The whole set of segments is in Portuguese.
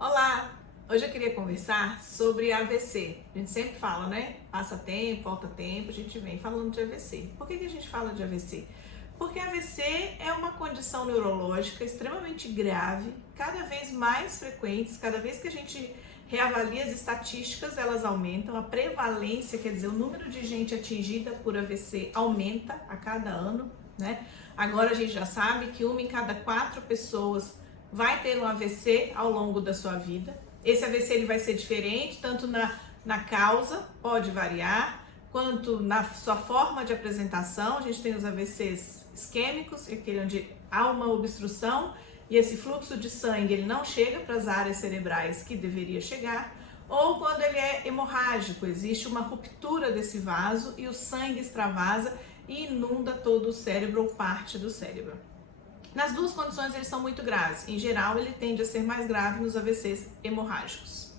Olá! Hoje eu queria conversar sobre AVC. A gente sempre fala, né? Passa tempo, falta tempo, a gente vem falando de AVC. Por que a gente fala de AVC? Porque AVC é uma condição neurológica extremamente grave, cada vez mais frequentes, cada vez que a gente reavalia as estatísticas, elas aumentam, a prevalência, quer dizer, o número de gente atingida por AVC aumenta a cada ano, né? Agora a gente já sabe que 1 em cada 4 pessoas vai ter um AVC ao longo da sua vida. Esse AVC ele vai ser diferente, tanto na causa, pode variar, quanto na sua forma de apresentação. A gente tem os AVCs isquêmicos, aquele onde há uma obstrução e esse fluxo de sangue ele não chega para as áreas cerebrais que deveria chegar, ou quando ele é hemorrágico, existe uma ruptura desse vaso e o sangue extravasa e inunda todo o cérebro ou parte do cérebro. Nas duas condições eles são muito graves. Em geral, ele tende a ser mais grave nos AVCs hemorrágicos.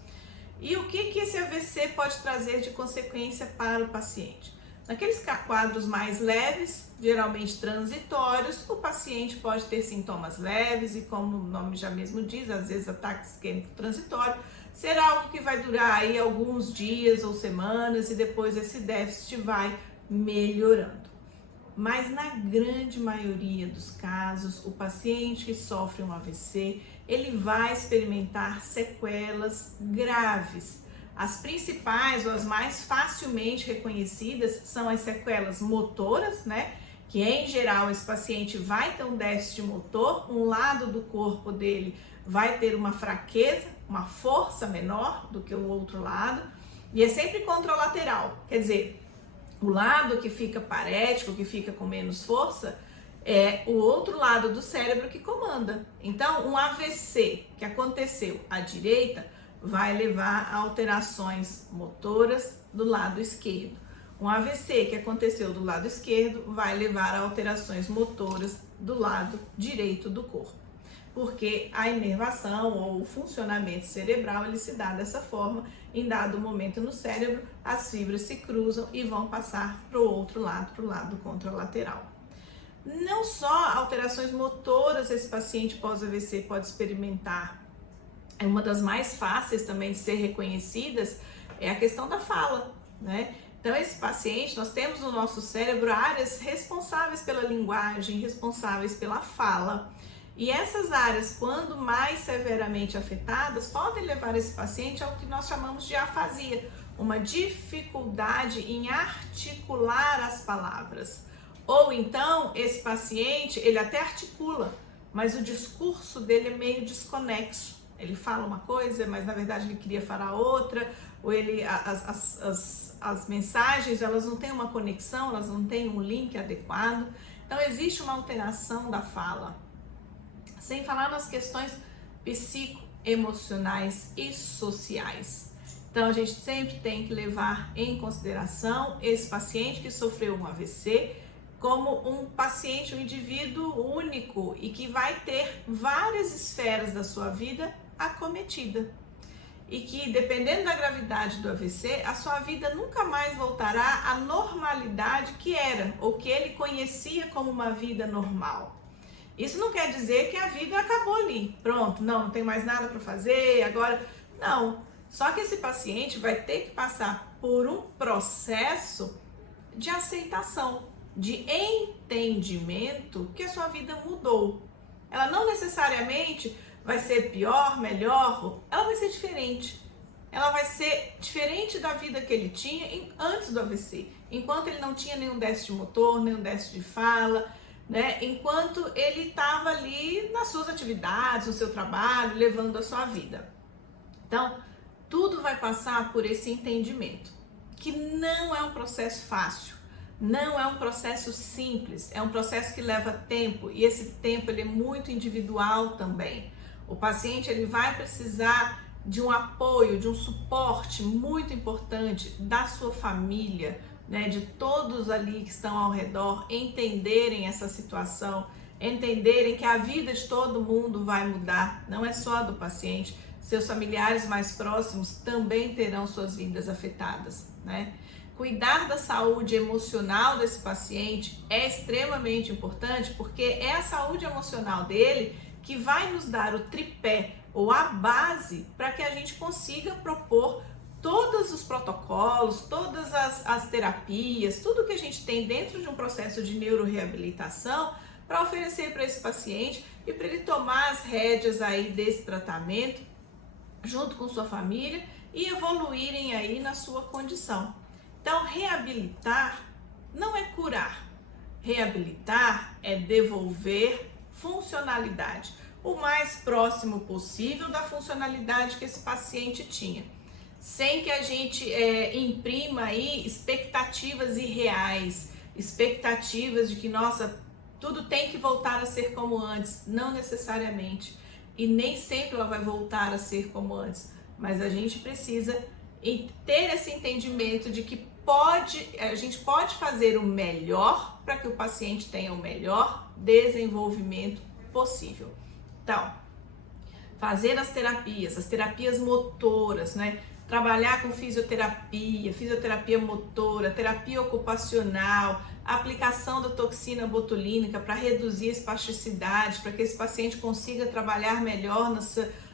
E o que esse AVC pode trazer de consequência para o paciente? Naqueles quadros mais leves, geralmente transitórios, o paciente pode ter sintomas leves e, como o nome já mesmo diz, às vezes ataque isquêmico transitório, será algo que vai durar aí alguns dias ou semanas e depois esse déficit vai melhorando. Mas na grande maioria dos casos, o paciente que sofre um AVC, ele vai experimentar sequelas graves. As principais ou as mais facilmente reconhecidas são as sequelas motoras, né? Que em geral esse paciente vai ter um déficit motor, um lado do corpo dele vai ter uma fraqueza, uma força menor do que o outro lado, e é sempre contralateral, quer dizer, o lado que fica parético, que fica com menos força, é o outro lado do cérebro que comanda. Então, um AVC que aconteceu à direita vai levar a alterações motoras do lado esquerdo. Um AVC que aconteceu do lado esquerdo vai levar a alterações motoras do lado direito do corpo. Porque a inervação ou o funcionamento cerebral ele se dá dessa forma, em dado momento no cérebro, as fibras se cruzam e vão passar para o outro lado, para o lado contralateral. Não só alterações motoras esse paciente pós-AVC pode experimentar, é uma das mais fáceis também de ser reconhecidas, é a questão da fala, né? Então esse paciente, nós temos no nosso cérebro áreas responsáveis pela linguagem, responsáveis pela fala. E essas áreas, quando mais severamente afetadas, podem levar esse paciente ao que nós chamamos de afasia, uma dificuldade em articular as palavras. Ou então, esse paciente, ele até articula, mas o discurso dele é meio desconexo. Ele fala uma coisa, mas na verdade ele queria falar outra, ou as mensagens, elas não têm uma conexão, elas não têm um link adequado. Então, existe uma alteração da fala. Sem falar nas questões psicoemocionais e sociais. Então, a gente sempre tem que levar em consideração esse paciente que sofreu um AVC como um paciente, um indivíduo único e que vai ter várias esferas da sua vida acometida. E que, dependendo da gravidade do AVC, a sua vida nunca mais voltará à normalidade que era, ou que ele conhecia como uma vida normal. Isso não quer dizer que a vida acabou ali, pronto, não tem mais nada para fazer, agora, não. Só que esse paciente vai ter que passar por um processo de aceitação, de entendimento que a sua vida mudou. Ela não necessariamente vai ser pior, melhor, ela vai ser diferente. Ela vai ser diferente da vida que ele tinha antes do AVC, enquanto ele não tinha nenhum déficit motor, nenhum déficit de fala, né? Enquanto ele estava ali nas suas atividades, no seu trabalho, levando a sua vida. Então, tudo vai passar por esse entendimento, que não é um processo fácil, não é um processo simples, é um processo que leva tempo e esse tempo ele é muito individual também. O paciente ele vai precisar de um apoio, de um suporte muito importante da sua família, né, de todos ali que estão ao redor entenderem essa situação, entenderem que a vida de todo mundo vai mudar, não é só do paciente, seus familiares mais próximos também terão suas vidas afetadas, né? Cuidar da saúde emocional desse paciente é extremamente importante porque é a saúde emocional dele que vai nos dar o tripé ou a base para que a gente consiga propor todos os protocolos, todas as terapias, tudo que a gente tem dentro de um processo de neuroreabilitação para oferecer para esse paciente e para ele tomar as rédeas aí desse tratamento junto com sua família e evoluírem aí na sua condição. Então, reabilitar não é curar. Reabilitar é devolver funcionalidade, o mais próximo possível da funcionalidade que esse paciente tinha, sem que a gente imprima aí expectativas irreais, expectativas de que, nossa, tudo tem que voltar a ser como antes. Não necessariamente, e nem sempre ela vai voltar a ser como antes, mas a gente precisa ter esse entendimento de que a gente pode fazer o melhor para que o paciente tenha o melhor desenvolvimento possível. Então, fazer as terapias motoras, né? Trabalhar com fisioterapia motora, terapia ocupacional, aplicação da toxina botulínica para reduzir a espasticidade, para que esse paciente consiga trabalhar melhor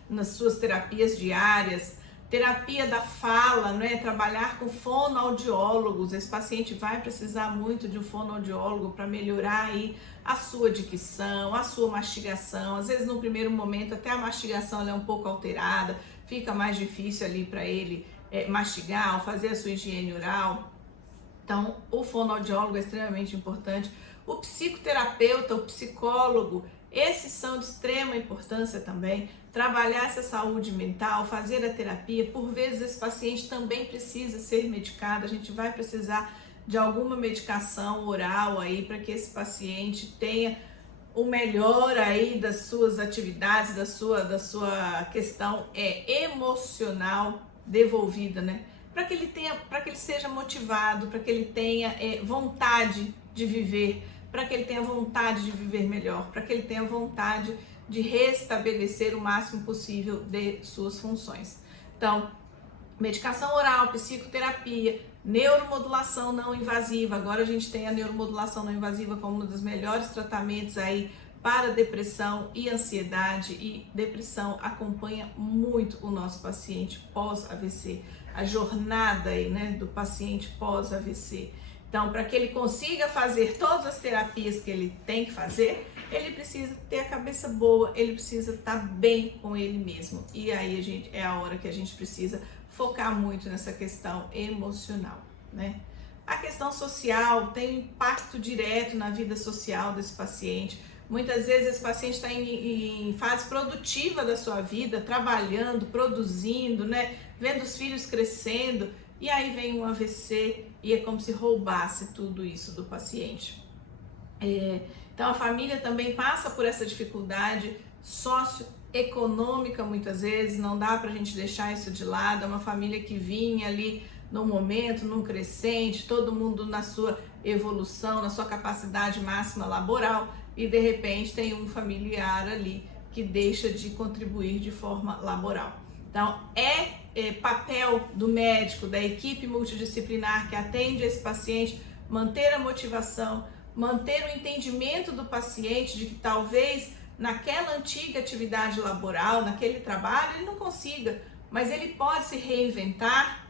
nas suas terapias diárias. Terapia da fala, né? Trabalhar com fonoaudiólogos. Esse paciente vai precisar muito de um fonoaudiólogo para melhorar aí a sua dicção, a sua mastigação. Às vezes, no primeiro momento, até a mastigação ela é um pouco alterada, fica mais difícil ali para ele mastigar, fazer a sua higiene oral. Então, o fonoaudiólogo é extremamente importante. O psicoterapeuta, o psicólogo, esses são de extrema importância também. Trabalhar essa saúde mental, fazer a terapia. Por vezes esse paciente também precisa ser medicado. A gente vai precisar de alguma medicação oral aí para que esse paciente tenha o melhor aí das suas atividades, da sua questão emocional devolvida, né? Para que ele seja motivado, para que ele tenha vontade de viver, para que ele tenha vontade de viver melhor, para que ele tenha vontade de restabelecer o máximo possível de suas funções. Então, medicação oral, psicoterapia, neuromodulação não invasiva. Agora a gente tem a neuromodulação não invasiva como um dos melhores tratamentos aí para depressão e ansiedade, e depressão acompanha muito o nosso paciente pós-AVC, a jornada aí, né, do paciente pós-AVC. Então, para que ele consiga fazer todas as terapias que ele tem que fazer, ele precisa ter a cabeça boa, ele precisa estar bem com ele mesmo. E aí é a hora que a gente precisa focar muito nessa questão emocional, né? A questão social tem um impacto direto na vida social desse paciente. Muitas vezes esse paciente está em fase produtiva da sua vida, trabalhando, produzindo, né? Vendo os filhos crescendo, e aí vem um AVC e é como se roubasse tudo isso do paciente. Então a família também passa por essa dificuldade socioeconômica muitas vezes, não dá pra gente deixar isso de lado. É uma família que vinha ali num momento, num crescente, todo mundo na sua evolução, na sua capacidade máxima laboral, e de repente tem um familiar ali que deixa de contribuir de forma laboral. Então papel do médico, da equipe multidisciplinar que atende esse paciente, manter a motivação, manter o entendimento do paciente de que talvez naquela antiga atividade laboral, naquele trabalho, ele não consiga, mas ele pode se reinventar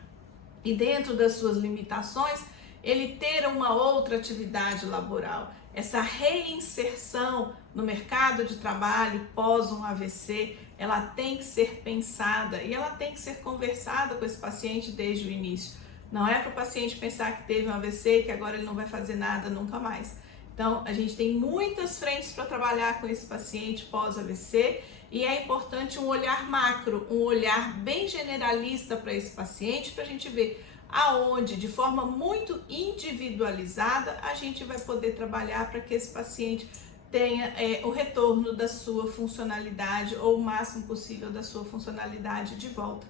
e, dentro das suas limitações, ele ter uma outra atividade laboral. Essa reinserção no mercado de trabalho pós um AVC, ela tem que ser pensada e ela tem que ser conversada com esse paciente desde o início. Não é para o paciente pensar que teve um AVC e que agora ele não vai fazer nada nunca mais. Então, a gente tem muitas frentes para trabalhar com esse paciente pós-AVC, e é importante um olhar macro, um olhar bem generalista para esse paciente, para a gente ver aonde, de forma muito individualizada, a gente vai poder trabalhar para que esse paciente tenha o retorno da sua funcionalidade, ou o máximo possível da sua funcionalidade de volta.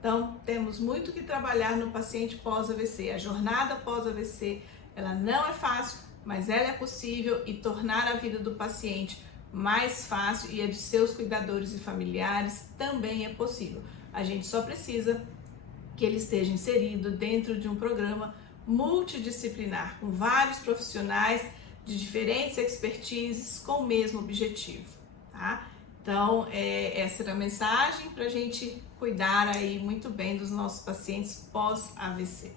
Então, temos muito que trabalhar no paciente pós-AVC. A jornada pós-AVC, ela não é fácil, mas ela é possível, e tornar a vida do paciente mais fácil e a de seus cuidadores e familiares também é possível. A gente só precisa que ele esteja inserido dentro de um programa multidisciplinar, com vários profissionais de diferentes expertises com o mesmo objetivo, tá? Então, essa era a mensagem para a gente cuidar aí muito bem dos nossos pacientes pós-AVC.